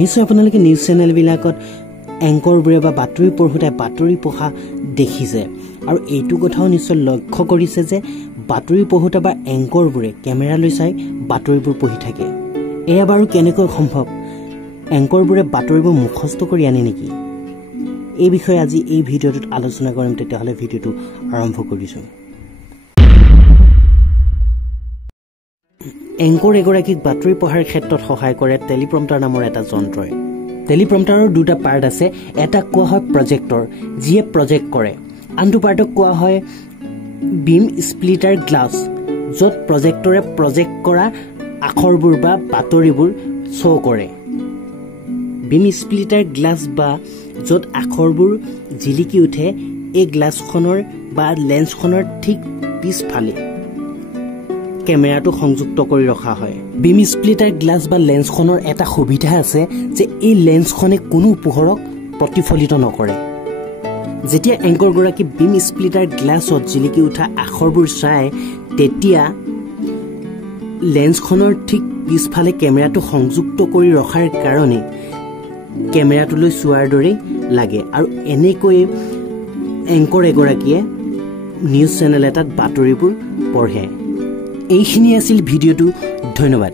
নিশ্চয় আপোনালোকে নিউজ চেনেলবিলাকত এংকৰবোৰে বা বাতৰি পঢ়োঁতে বাতৰি পঢ়া দেখিছে আৰু এইটো কথাও নিশ্চয় লক্ষ্য কৰিছে যে বাতৰি পঢ়োঁতে বা এংকৰবোৰে কেমেৰালৈ চাই বাতৰিবোৰ পঢ়ি থাকে। এয়া বাৰু কেনেকৈ সম্ভৱ? এংকৰবোৰে বাতৰিবোৰ মুখস্থ কৰি আনে নেকি? এই বিষয়ে আজি এই ভিডিঅ'টোত আলোচনা কৰিম। তেতিয়াহ'লে ভিডিঅ'টো আৰম্ভ কৰিছোঁ। এংকৰ এগৰাকীক বাতৰি পঢ়াৰ ক্ষেত্ৰত সহায় কৰে টেলিপ্ৰম্পটাৰ নামৰ এটা যন্ত্ৰই। টেলিপ্ৰম্পটাৰৰ দুটা পাৰ্ট আছে। এটা কোৱা হয় প্ৰজেক্টৰ, যিয়ে প্ৰজেক্ট কৰে। আনটো পাৰ্টক কোৱা হয় বিম স্প্লিটাৰ গ্লাছ, য'ত প্ৰজেক্টৰে প্ৰজেক্ট কৰা আখৰবোৰ বা বাতৰিবোৰ শ্ব' কৰে। বিম স্প্লিটাৰ গ্লাছ বা য'ত আখৰবোৰ জিলিকি উঠে, এই গ্লাছখনৰ বা লেন্সখনৰ ঠিক পিছফালে কেমেৰাটো সংযুক্ত কৰি ৰখা হয়। বিম স্প্লিটাৰ গ্লাছ বা লেন্সখনৰ এটা সুবিধা আছে যে এই লেন্সখনে কোনো পোহৰক প্ৰতিফলিত নকৰে। যেতিয়া এংকৰগৰাকী বিম স্প্লিটাৰ গ্লাছত জিলিকি উঠা আখৰবোৰ চায়, তেতিয়া লেন্সখনৰ ঠিক পিছফালে কেমেৰাটো সংযুক্ত কৰি ৰখাৰ কাৰণে কেমেৰাটোলৈ চোৱাৰ দৰেই লাগে। আৰু এনেকৈয়ে এংকৰ এগৰাকীয়ে নিউজ চেনেল এটাত বাতৰিবোৰ পঢ়ে। এইখিনি আছিল ভিডিঅ'টো। ধন্যবাদ।